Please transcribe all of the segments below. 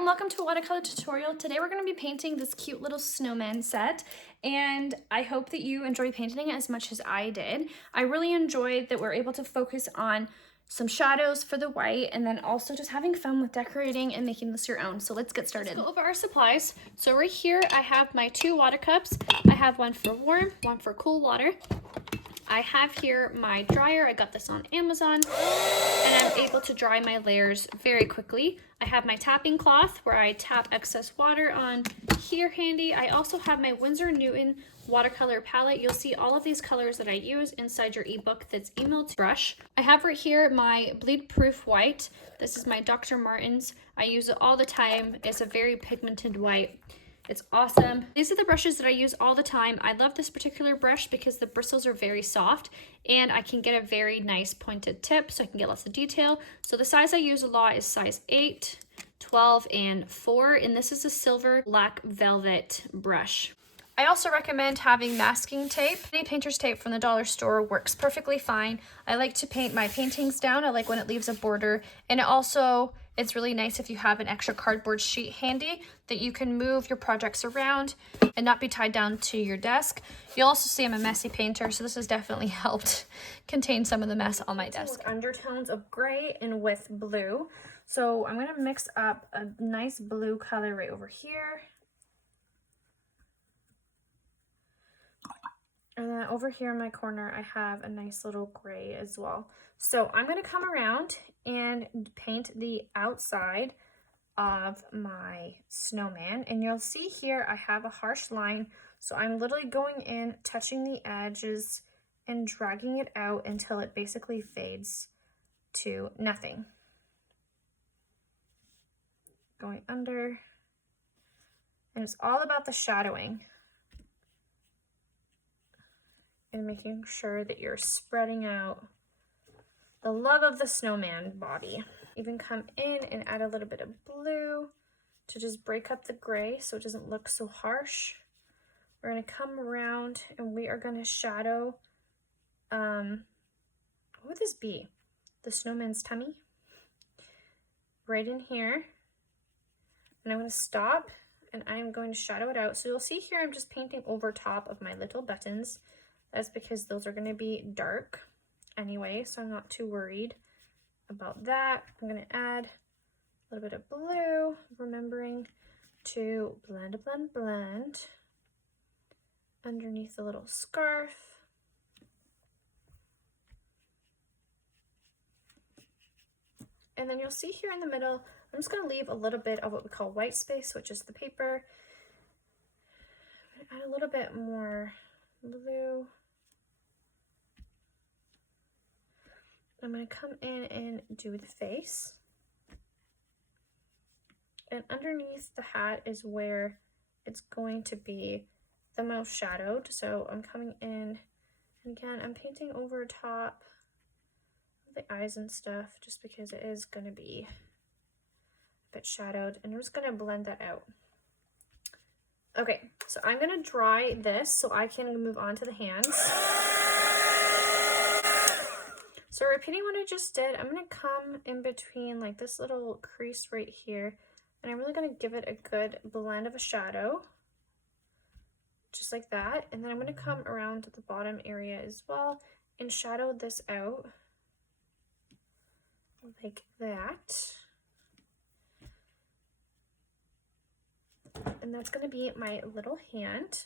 and welcome to a watercolor tutorial. Today we're going to be painting this cute little snowman set, and I hope that you enjoy painting it as much as I did. I really enjoyed that we're able to focus on some shadows for the white and then also just having fun with decorating and making this your own. So let's get started. Let's go over our supplies. So right here I have my 2 water cups. I have one for warm, one for cool water. I have here my dryer. I got this on Amazon, and I'm able to dry my layers very quickly. I have my tapping cloth where I tap excess water on here handy. I also have my Winsor Newton watercolor palette. You'll see all of these colors that I use inside your ebook that's emailed to brush. I have right here my bleed proof white. This is my Dr. Martens. I use it all the time. It's a very pigmented white. It's awesome. These are the brushes that I use all the time. I love this particular brush because the bristles are very soft and I can get a very nice pointed tip so I can get lots of detail. So the size I use a lot is size 8, 12, and 4, and this is a silver black velvet brush. I also recommend having masking tape. Any painter's tape from the dollar store works perfectly fine. I like to paint my paintings down. I like when it leaves a border, and it's really nice if you have an extra cardboard sheet handy that you can move your projects around and not be tied down to your desk. You'll also see I'm a messy painter, so this has definitely helped contain some of the mess on my desk. Undertones of gray and with blue. So I'm gonna mix up a nice blue color right over here. And then over here in my corner, I have a nice little gray as well. So I'm gonna come around and paint the outside of my snowman. And you'll see here, I have a harsh line. So I'm literally going in, touching the edges and dragging it out until it basically fades to nothing. Going under. And it's all about the shadowing and making sure that you're spreading out the love of the snowman body. Even come in and add a little bit of blue to just break up the gray so it doesn't look so harsh. We're gonna come around and we are gonna shadow, what would this be? The snowman's tummy? Right in here. And I'm gonna stop and I'm going to shadow it out. So you'll see here I'm just painting over top of my little buttons. That's because those are gonna be dark anyway, so I'm not too worried about that. I'm gonna add a little bit of blue, remembering to blend, blend, blend underneath the little scarf. And then you'll see here in the middle, I'm just gonna leave a little bit of what we call white space, which is the paper. Add a little bit more blue. I'm going to come in and do the face. And underneath the hat is where it's going to be the most shadowed. So I'm coming in, and again, I'm painting over top of the eyes and stuff just because it is going to be a bit shadowed. And I'm just going to blend that out. Okay, so I'm going to dry this so I can move on to the hands. So repeating what I just did, I'm going to come in between like this little crease right here, and I'm really going to give it a good blend of a shadow, just like that. And then I'm going to come around to the bottom area as well and shadow this out like that. And that's going to be my little hand.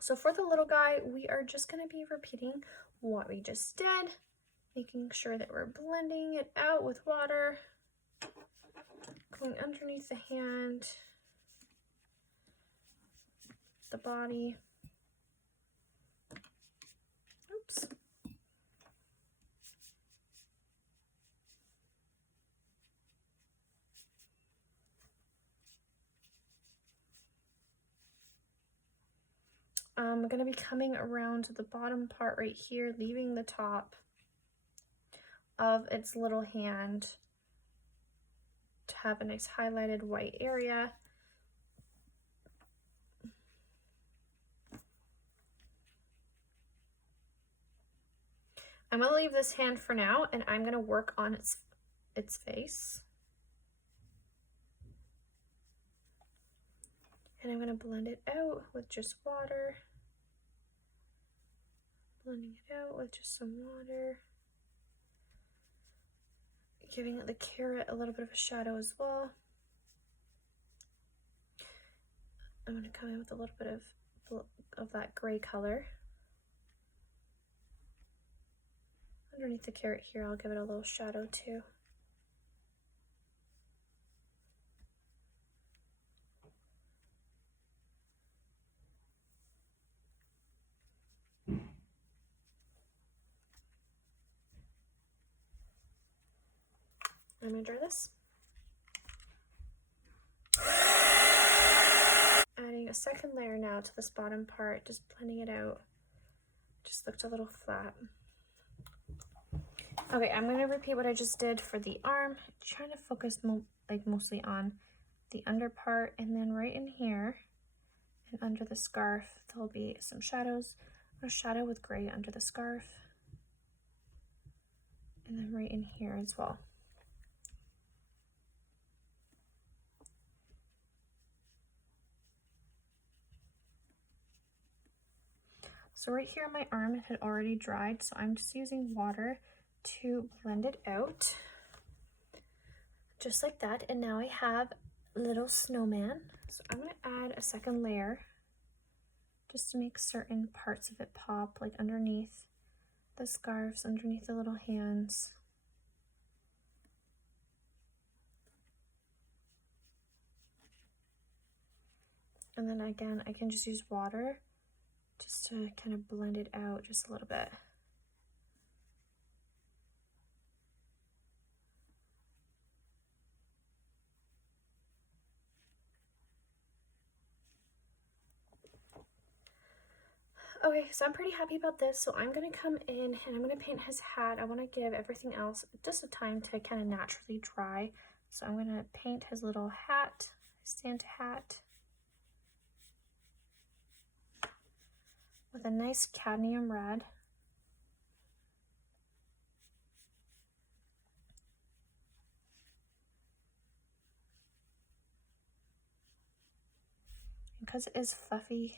So for the little guy, we are just going to be repeating what we just did. Making sure that we're blending it out with water, going underneath the hand, the body. Oops. I'm going to be coming around to the bottom part right here, leaving the top of its little hand to have a nice highlighted white area. I'm going to leave this hand for now, and I'm going to work on its face. And I'm going to blend it out with just water. Blending it out with just some water. Giving the carrot a little bit of a shadow as well. I'm going to come in with a little bit of that gray color. Underneath the carrot here, I'll give it a little shadow too. I'm going to draw this. Adding a second layer now to this bottom part, just blending it out. Just looked a little flat. Okay, I'm going to repeat what I just did for the arm, trying to focus mostly on the under part, and then right in here and under the scarf there'll be some shadows. A shadow with gray under the scarf, and then right in here as well. So right here on my arm, it had already dried, so I'm just using water to blend it out. Just like that, and now I have a little snowman. So I'm gonna add a second layer just to make certain parts of it pop, like underneath the scarves, underneath the little hands. And then again, I can just use water just to kind of blend it out just a little bit. Okay, so I'm pretty happy about this. So I'm gonna come in and I'm gonna paint his hat. I wanna give everything else just a time to kind of naturally dry. So I'm gonna paint his little hat, his Santa hat, with a nice cadmium red. Because it is fluffy,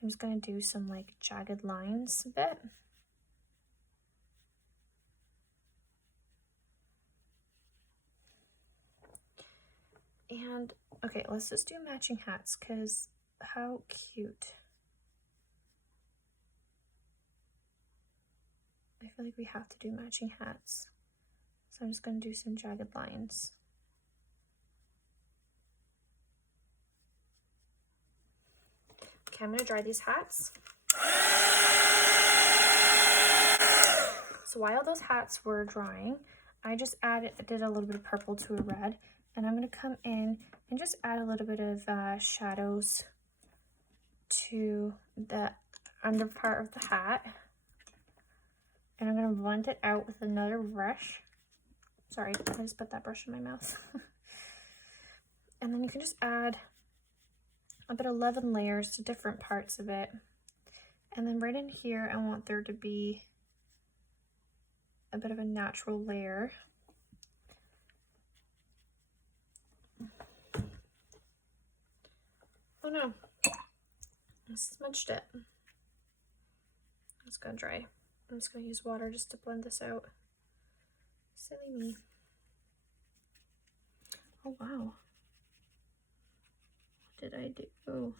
I'm just gonna do some like jagged lines a bit. And okay, let's just do matching hats, because how cute. I feel like we have to do matching hats. So I'm just gonna do some jagged lines. Okay, I'm gonna dry these hats. So while those hats were drying, I just did a little bit of purple to a red, and I'm gonna come in and just add a little bit of shadows to the under part of the hat. And I'm gonna blend it out with another brush. Sorry, I just put that brush in my mouth. And then you can just add about 11 layers to different parts of it. And then right in here, I want there to be a bit of a natural layer. Oh no, I smudged it. It's gonna dry. I'm just gonna use water just to blend this out. Silly me. Oh wow. What did I do?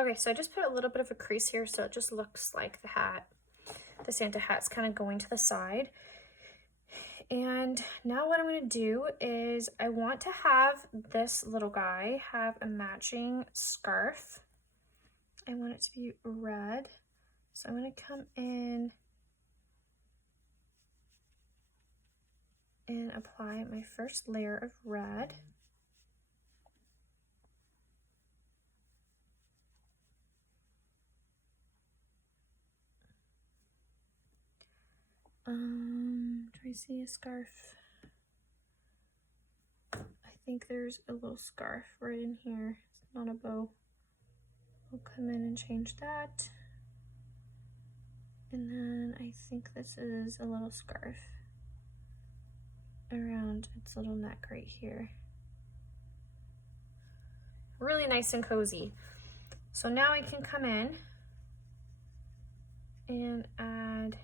Okay, so I just put a little bit of a crease here so it just looks like the hat, the Santa hat's kind of going to the side. And now what I'm going to do is I want to have this little guy have a matching scarf. I want it to be red. So I'm going to come in and apply my first layer of red. Do I see a scarf? I think there's a little scarf right in here. It's not a bow. We'll come in and change that. And then I think this is a little scarf around its little neck right here. Really nice and cozy. So now I can come in and add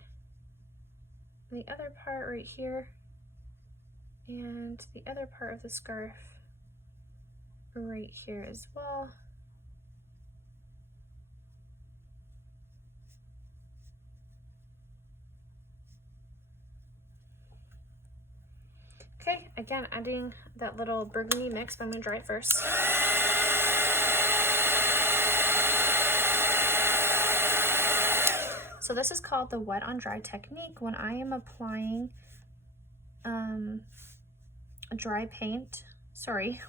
the other part right here and the other part of the scarf right here as well. Okay, again, adding that little burgundy mix, but I'm gonna dry it first. So this is called the wet on dry technique. When I am applying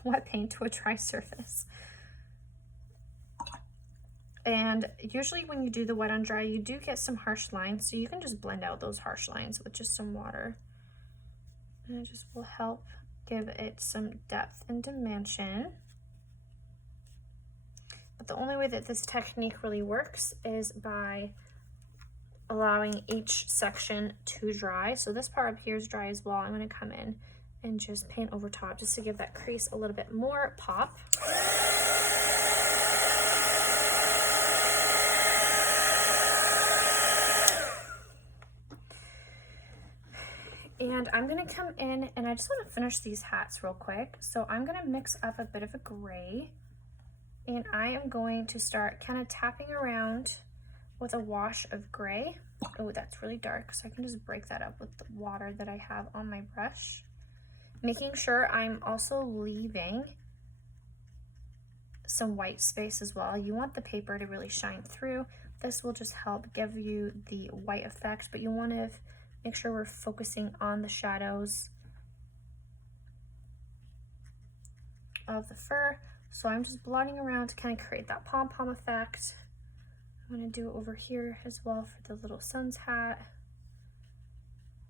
wet paint to a dry surface. And usually when you do the wet on dry, you do get some harsh lines, so you can just blend out those harsh lines with just some water. And it just will help give it some depth and dimension. But the only way that this technique really works is by allowing each section to dry. So this part up here is dry as well. I'm going to come in and just paint over top just to give that crease a little bit more pop. And I'm gonna come in and I just want to finish these hats real quick. So I'm gonna mix up a bit of a gray and I am going to start kind of tapping around with a wash of gray. Oh, that's really dark, so I can just break that up with the water that I have on my brush. Making sure I'm also leaving some white space as well. You want the paper to really shine through. This will just help give you the white effect, but you want to make sure we're focusing on the shadows of the fur. So I'm just blotting around to kind of create that pom-pom effect. I'm going to do it over here as well for the little sun's hat.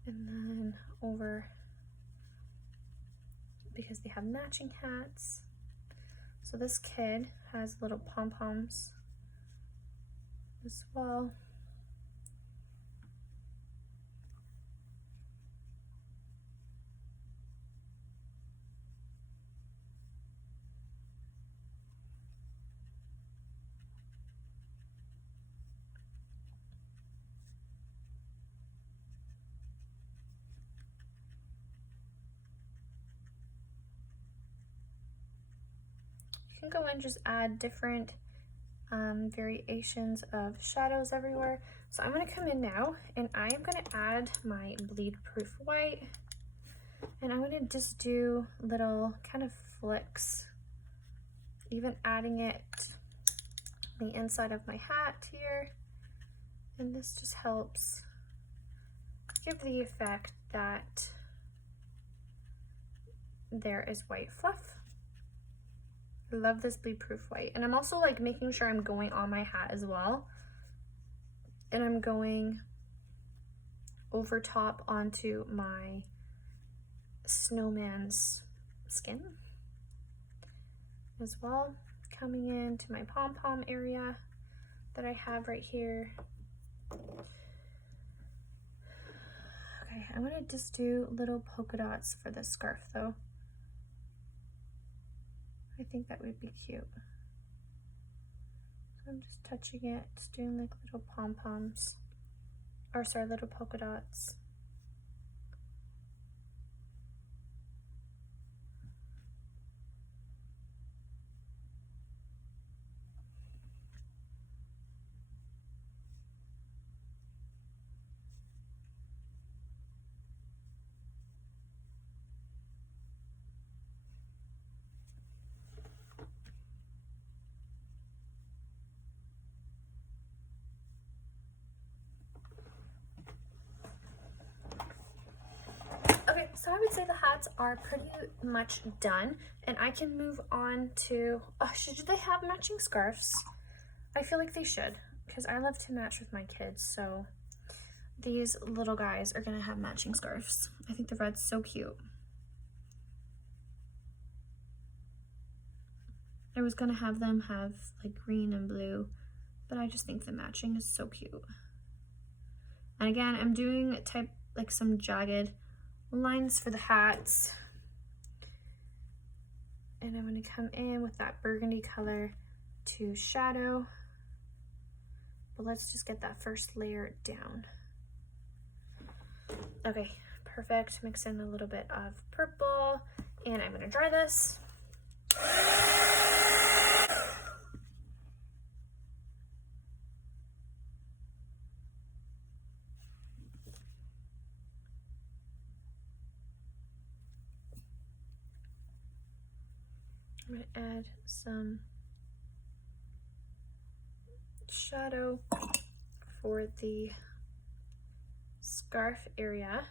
And then over, because they have matching hats. So this kid has little pom-poms as well. You can go and just add different variations of shadows everywhere. So I'm going to come in now and I am going to add my bleed proof white, and I'm going to just do little kind of flicks, even adding it on the inside of my hat here, and this just helps give the effect that there is white fluff. I love this bleed proof white. And I'm also like making sure I'm going on my hat as well. And I'm going over top onto my snowman's skin as well. Coming into my pom-pom area that I have right here. Okay, I'm gonna just do little polka dots for this scarf though. I think that would be cute. I'm just touching it, just doing like little pom-poms, or sorry, little polka dots. So I would say the hats are pretty much done, and I can move on to, should they have matching scarves? I feel like they should, because I love to match with my kids, so these little guys are gonna have matching scarves. I think the red's so cute. I was gonna have them have like green and blue, but I just think the matching is so cute. And again, I'm doing like some jagged lines for the hats. And I'm gonna come in with that burgundy color to shadow. But let's just get that first layer down. Okay, perfect. Mix in a little bit of purple, and I'm gonna dry this. I'm gonna add some shadow for the scarf area.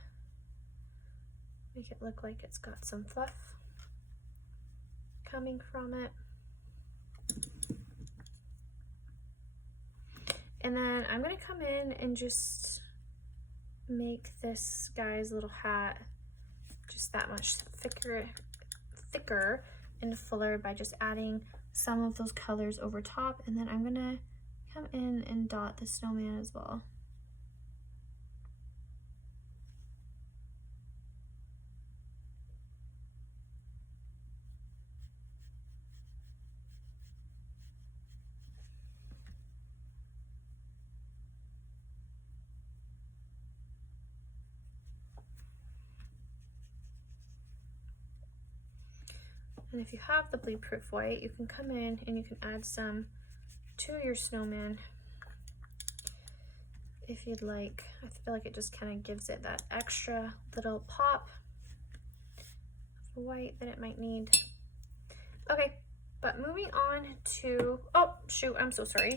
Make it look like it's got some fluff coming from it. And then I'm gonna come in and just make this guy's little hat just that much thicker and fuller by just adding some of those colors over top. And then I'm gonna come in and dot the snowman as well. And if you have the bleed proof white, you can come in and you can add some to your snowman if you'd like. I feel like it just kind of gives it that extra little pop of white that it might need. Okay, but moving on to, oh shoot, I'm so sorry.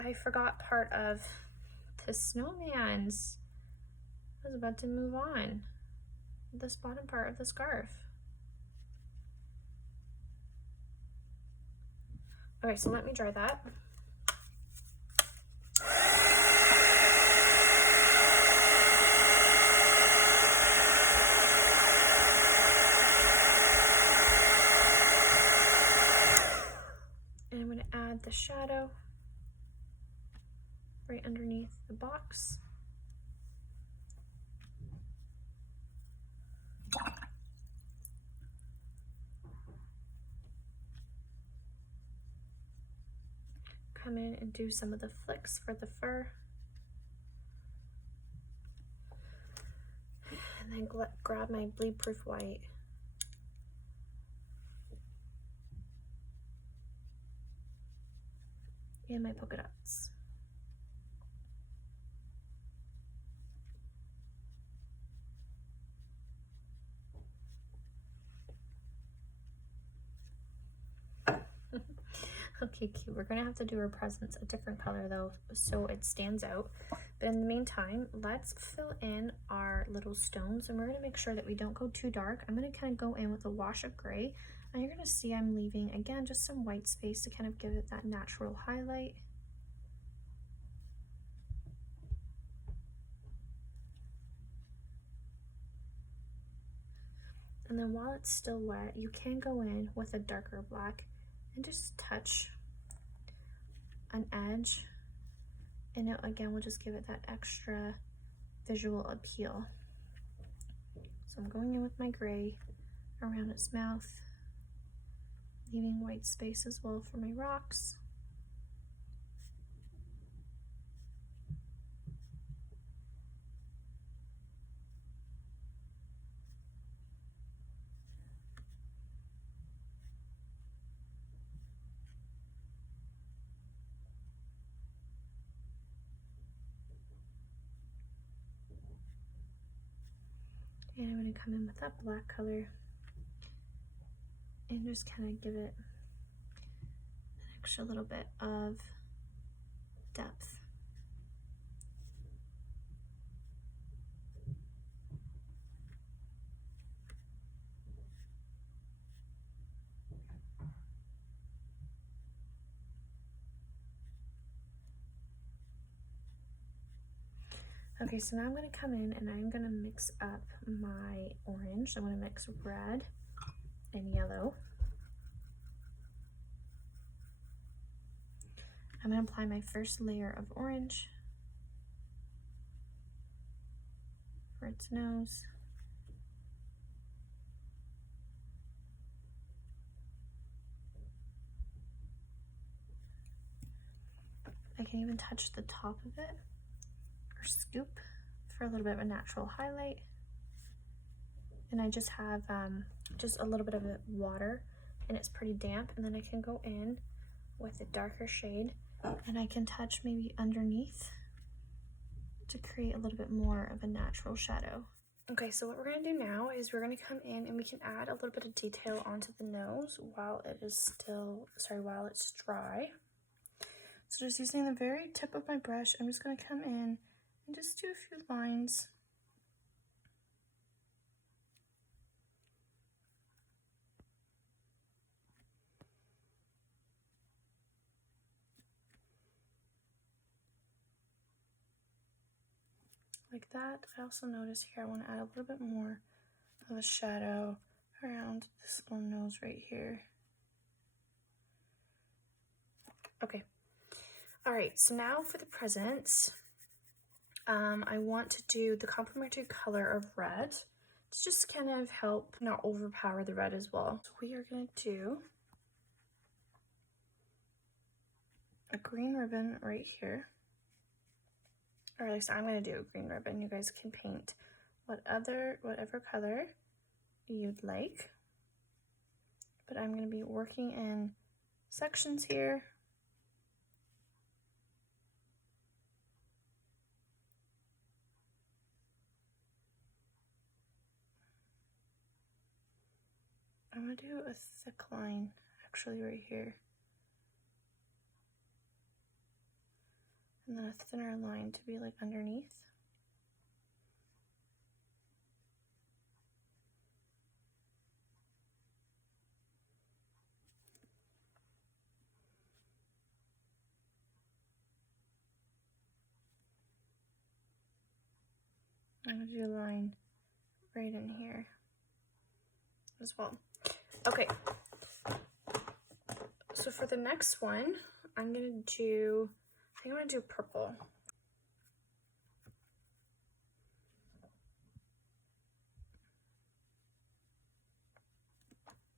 I forgot part of the snowman's. I was about to move on. This bottom part of the scarf. Okay, so let me dry that. And I'm going to add the shadow right underneath the box. Come in and do some of the flicks for the fur. And then grab my bleed proof white. And my polka dots. Okay, cute. We're gonna have to do her presents a different color though, so it stands out. But in the meantime, let's fill in our little stones, and we're gonna make sure that we don't go too dark. I'm gonna kind of go in with a wash of gray, and you're gonna see I'm leaving, again, just some white space to kind of give it that natural highlight. And then while it's still wet, you can go in with a darker black and just touch an edge, and it again will just give it that extra visual appeal. So I'm going in with my gray around its mouth, leaving white space as well for my rocks. And I'm going to come in with that black color and just kind of give it an extra little bit of depth. Okay, so now I'm going to come in and I'm going to mix up my orange. I'm going to mix red and yellow. I'm going to apply my first layer of orange for its nose. I can even touch the top of it or scoop for a little bit of a natural highlight. And I just have just a little bit of water and it's pretty damp, and then I can go in with a darker shade and I can touch maybe underneath to create a little bit more of a natural shadow. Okay, so what we're gonna do now is we're gonna come in and we can add a little bit of detail onto the nose while it's dry. So just using the very tip of my brush, I'm just gonna come in and just do a few lines. Like that. I also notice here I want to add a little bit more of a shadow around this little nose right here. Okay. All right, so now for the presents, I want to do the complementary color of red to just kind of help not overpower the red as well. So we are going to do a green ribbon right here. Or at least I'm going to do a green ribbon. You guys can paint whatever color you'd like. But I'm going to be working in sections here. I'm going to do a thick line actually right here. And then a thinner line to be like underneath. I'm going to do a line right in here as well. Okay, so for the next one, I think I'm going to do purple.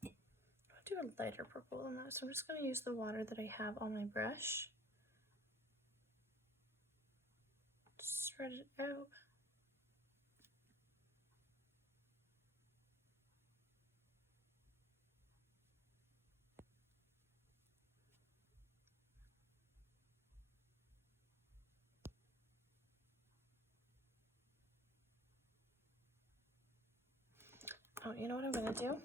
I'll do a lighter purple than that, so I'm just going to use the water that I have on my brush. Spread it out. Oh, you know what I'm going to do?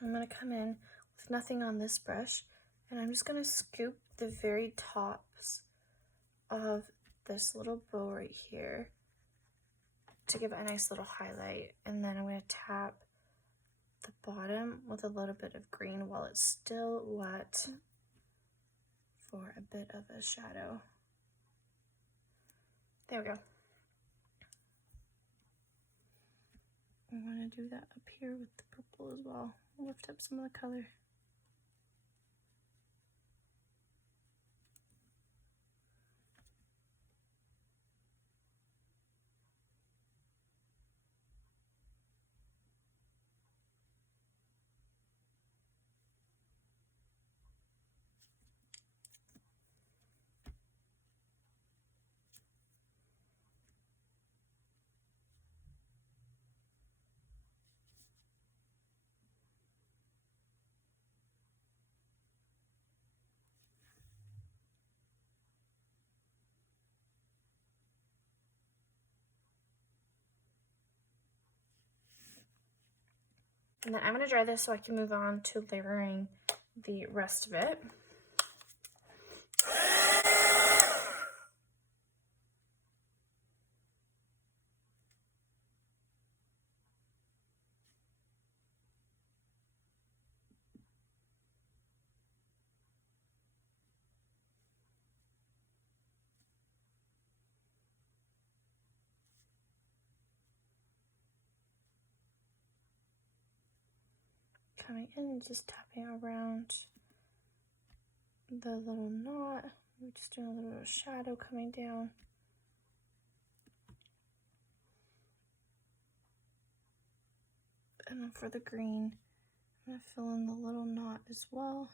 I'm going to come in with nothing on this brush, and I'm just going to scoop the very tops of this little bow right here to give it a nice little highlight, and then I'm going to tap the bottom with a little bit of green while it's still wet for a bit of a shadow. There we go. I want to do that up here with the purple as well. Lift up some of the color. And then I'm going to dry this so I can move on to layering the rest of it. coming in and just tapping around the little knot. We're just doing a little bit of shadow coming down. And then for the green, I'm going to fill in the little knot as well.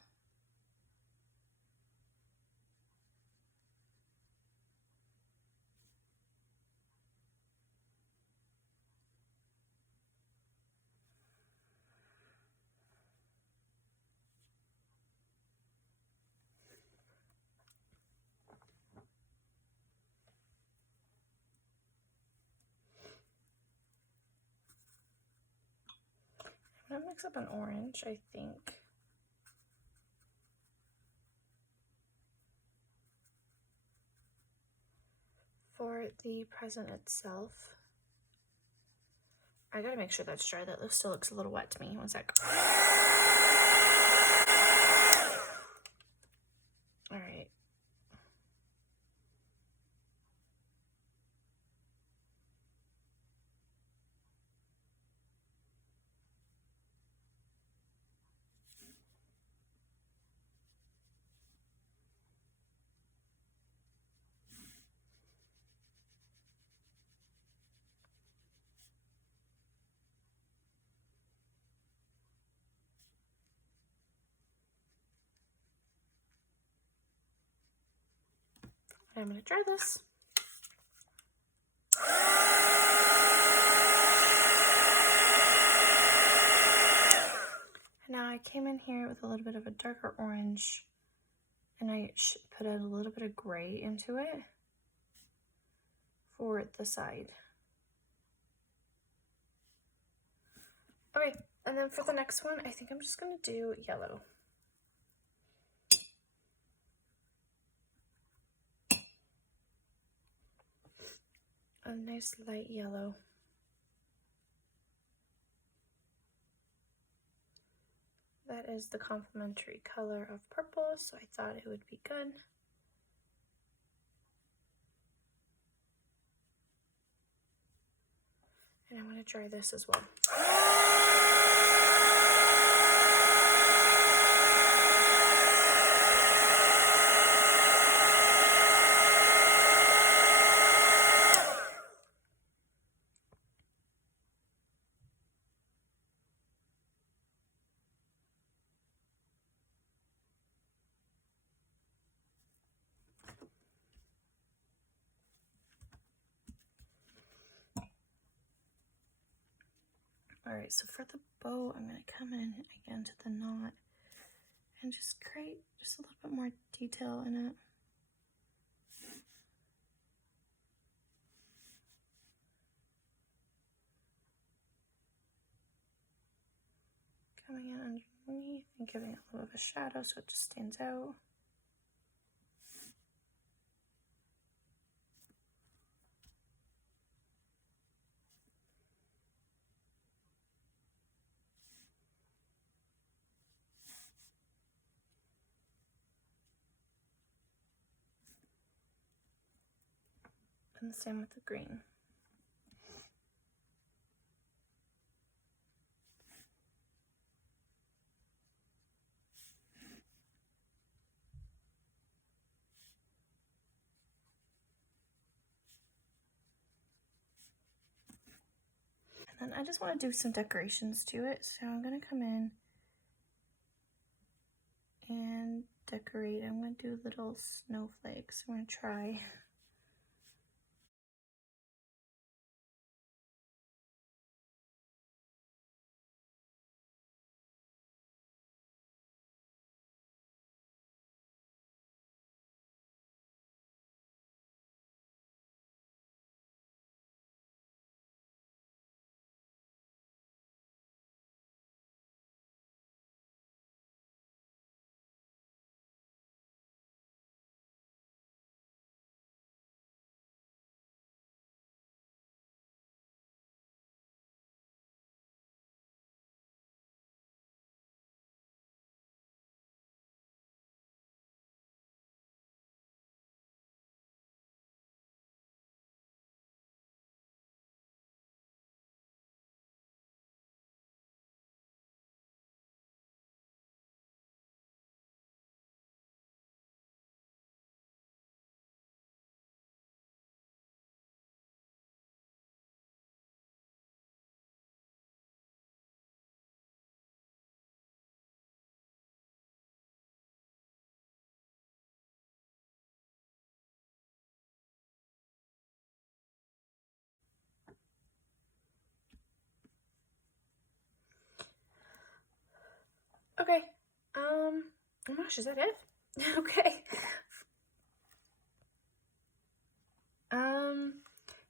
I'm going to mix up an orange, I think. For the present itself, I gotta make sure that's dry. That still looks a little wet to me. One sec. All right. I'm gonna try this. And now I came in here with a little bit of a darker orange, and I put a little bit of gray into it for the side. Okay, and then for the next one, I think I'm just gonna do yellow. A nice light yellow. That is the complementary color of purple, so I thought it would be good. And I'm going to dry this as well. Alright, so for the bow, I'm going to come in again to the knot and just create just a little bit more detail in it. Coming in underneath and giving it a little bit of shadow so it just stands out. And the same with the green. And then I just want to do some decorations to it, so I'm going to come in and decorate. I'm going to do little snowflakes. I'm going to try. Okay, oh my gosh, is that it? Okay.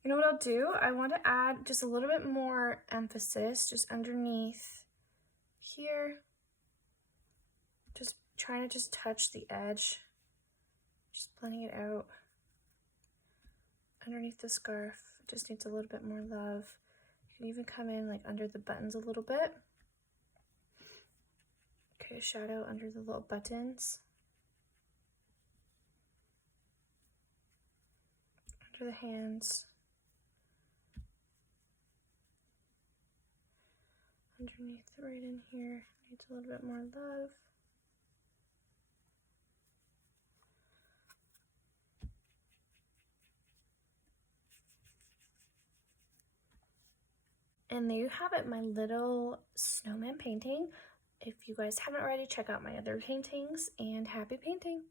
You know what I'll do? I want to add just a little bit more emphasis just underneath here. Just trying to just touch the edge. Just blending it out. Underneath the scarf, it just needs a little bit more love. You can even come in like under the buttons a little bit. Okay, a shadow under the little buttons. Under the hands. Underneath, right in here, needs a little bit more love. And there you have it, my little snowman painting. If you guys haven't already, check out my other paintings, and happy painting!